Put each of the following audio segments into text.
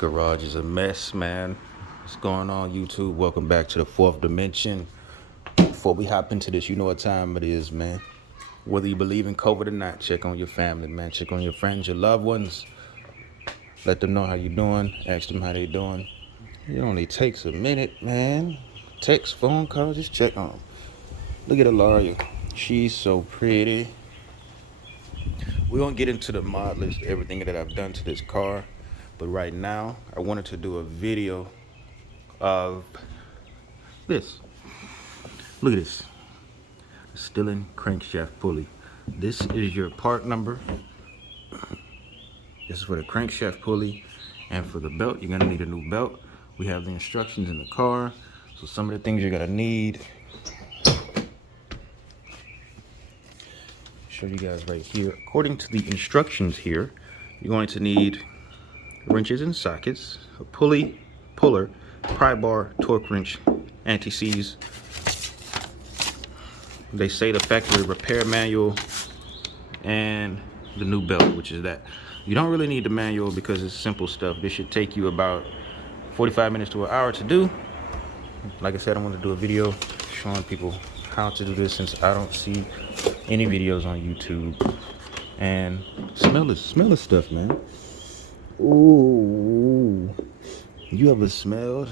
Garage is a mess, man. What's going on, YouTube? Welcome back to the fourth dimension. Before we hop into this, you know what time it is, man. Whether you believe in COVID or not, check on your family, man. Check on your friends, your loved ones. Let them know how you doing. Ask them how they doing. It only takes a minute, man. Text, phone call, just check on them. Look at Alaria. She's so pretty. We're going to get into the mod list, everything that I've done to this car. But right now, I wanted to do a video of this. Look at this. Stillen crankshaft pulley. This is your part number. This is for the crankshaft pulley. And for the belt, you're going to need a new belt. We have the instructions in the car. So some of the things you're going to need. Show you guys right here. According to the instructions here, you're going to need wrenches and sockets, a pulley, puller, pry bar, torque wrench, anti-seize. They say the factory repair manual and the new belt, which is that. You don't really need the manual because it's simple stuff. This should take you about 45 minutes to an hour to do. Like I said, I want to do a video showing people how to do this since I don't see any videos on YouTube. And smell this stuff, man. Ooh, you ever smelled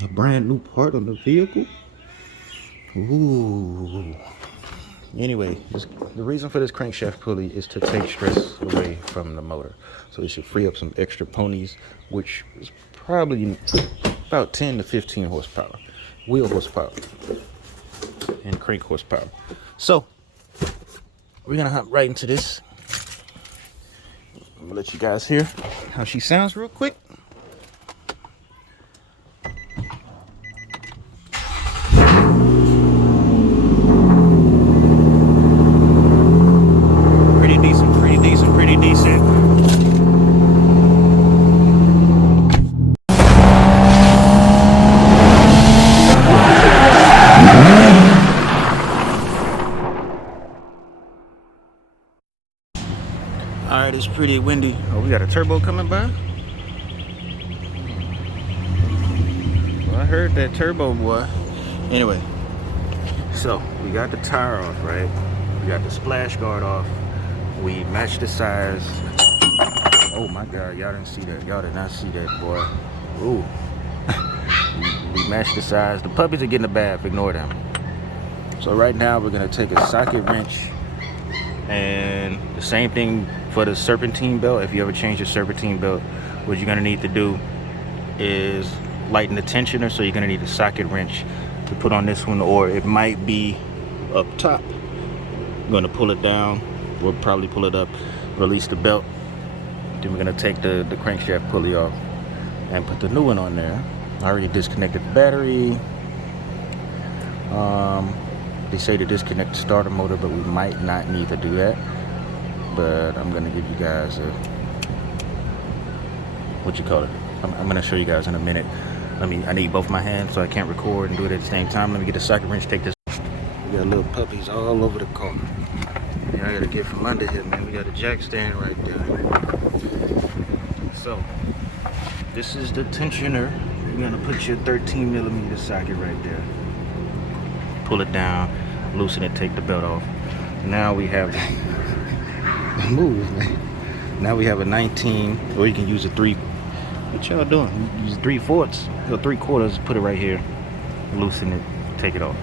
a brand new part on the vehicle? Ooh. Anyway, the reason for this crankshaft pulley is to take stress away from the motor. So it should free up some extra ponies, which is probably about 10 to 15 horsepower. Wheel horsepower and crank horsepower. So we're gonna hop right into this. I'm gonna let you guys hear how she sounds real quick. Pretty decent, pretty decent, pretty decent. Alright, it's pretty windy. Oh, we got a turbo coming by. Well, I heard that turbo, boy. Anyway, so we got the tire off, right? We got the splash guard off. We matched the size. Oh my God, y'all didn't see that. Y'all did not see that, boy. Ooh. We matched the size. The puppies are getting a bath. Ignore them. So right now we're gonna take a socket wrench. And the same thing for the serpentine belt. If you ever change your serpentine belt, what you're gonna need to do is lighten the tensioner. So you're gonna need a socket wrench to put on this one, or it might be up top. I'm gonna pull it down. We'll probably pull it up, release the belt. Then we're gonna take the crankshaft pulley off and put the new one on there. I already disconnected the battery. They say to disconnect the starter motor, but we might not need to do that. But I'm gonna give you guys a, what you call it? I'm gonna show you guys in a minute. I need both my hands so I can't record and do it at the same time. Let me get the socket wrench, take this. We got little puppies all over the car. Yeah, I gotta get from under here, man. We got a jack stand right there. So, this is the tensioner. You're gonna put your 13mm socket right there. Pull it down, loosen it, take the belt off. Now we have move, man. Now we have a 19, or you can use a 3. What y'all doing? Use 3/4 or 3/4. Put it right here, loosen it, take it off.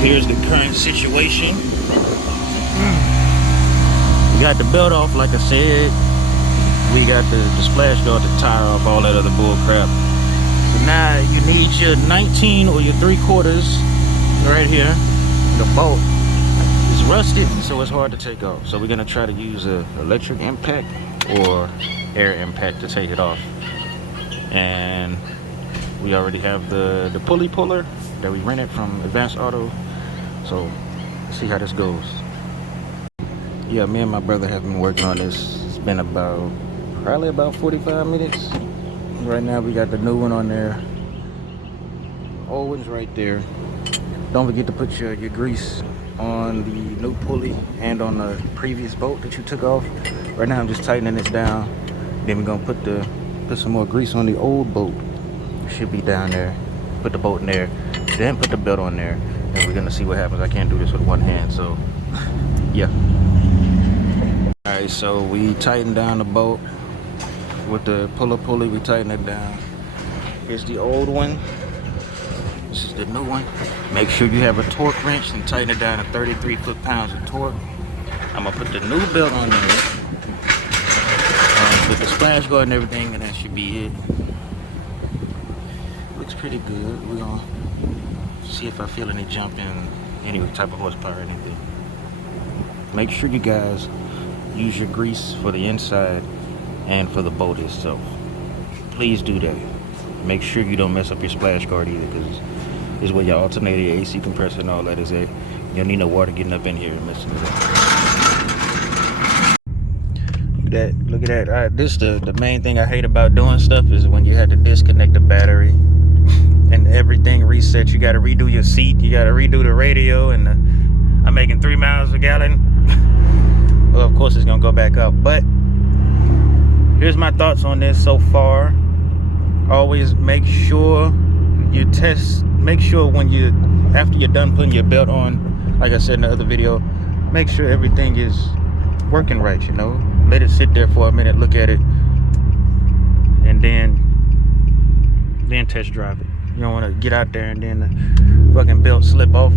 Here's the current situation. We got the belt off, like I said. We got the splash guard, the tire off, all that other bull crap. So now you need your 19 or your 3/4 right here. The bolt is rusted, so it's hard to take off. So we're gonna try to use a electric impact or air impact to take it off. And we already have the pulley puller that we rented from Advanced Auto. So let's see how this goes. Yeah, me and my brother have been working on this. It's been probably about 45 minutes. Right now we got the new one on there. Old one's right there. Don't forget to put your grease on the new pulley and on the previous bolt that you took off. Right now I'm just tightening this down. Then we're gonna put some more grease on the old bolt. Should be down there. Put the bolt in there, then put the belt on there, and we're gonna see what happens. I can't do this with one hand, so yeah. All right, so we tightened down the bolt with the puller pulley. We tighten it down. Here's the old one. This is the new one. Make sure you have a torque wrench and tighten it down to 33 foot-pounds of torque. I'm gonna put the new belt on there with the splash guard and everything, and that should be it. Looks pretty good. We're gonna see if I feel any jump in any type of horsepower or anything. Make sure you guys use your grease for the inside and for the bolt itself. Please do that. Make sure you don't mess up your splash guard either, because this is where your alternator, your AC compressor, and all that is at. You don't need no water getting up in here and messing it up. Look at that. All right, this the main thing I hate about doing stuff is when you have to disconnect the battery and everything resets. You got to redo your seat. You got to redo the radio, and I'm making 3 miles a gallon. Well, of course it's gonna go back up, but here's my thoughts on this so far. Always make sure you test. Make sure after you're done putting your belt on, like I said in the other video, make sure everything is working right. You know, let it sit there for a minute, look at it, and then test drive it. You don't want to get out there and then the fucking belt slip off.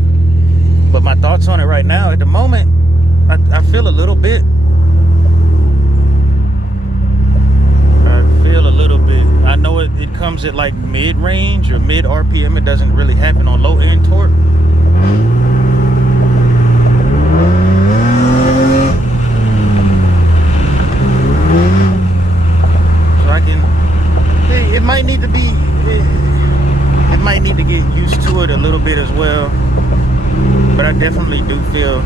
But my thoughts on it right now, at the moment, I feel a little bit. I know it comes at like mid-range or mid RPM. It doesn't really happen on low end torque. So it might need to be, it might need to get used to it a little bit as well. But I definitely do feel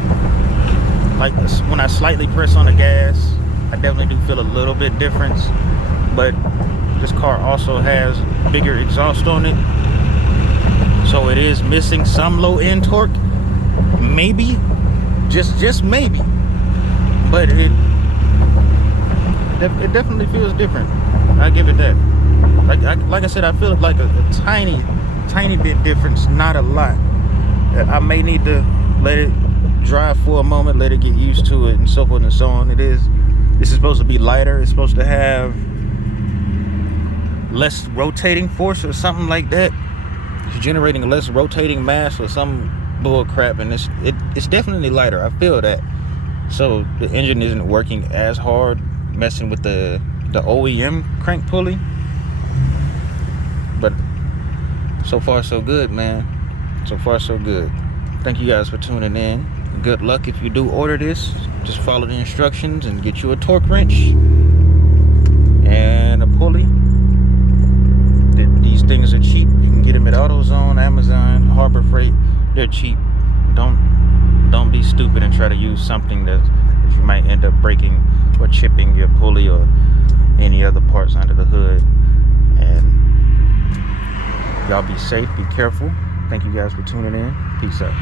like when I slightly press on the gas, I definitely do feel a little bit difference. But this car also has bigger exhaust on it, so it is missing some low end torque, maybe, just maybe, but it definitely feels different. I give it that. Like I said, I feel like a tiny bit difference, not a lot. I may need to let it drive for a moment, let it get used to it, and so forth and so on. This is supposed to be lighter. It's supposed to have less rotating force or something like that. It's generating less rotating mass or some bull crap, and it's definitely lighter. I feel that. So the engine isn't working as hard, messing with the OEM crank pulley. But so far so good, man. So far so good. Thank you guys for tuning in. Good luck if you do order this. Just follow the instructions and get you a torque wrench and a pulley. These things are cheap. You can get them at AutoZone, Amazon, Harbor Freight. They're cheap. Don't be stupid and try to use something that you might end up breaking or chipping your pulley or any other parts under the hood. And y'all be safe, be careful. Thank you guys for tuning in. Peace out.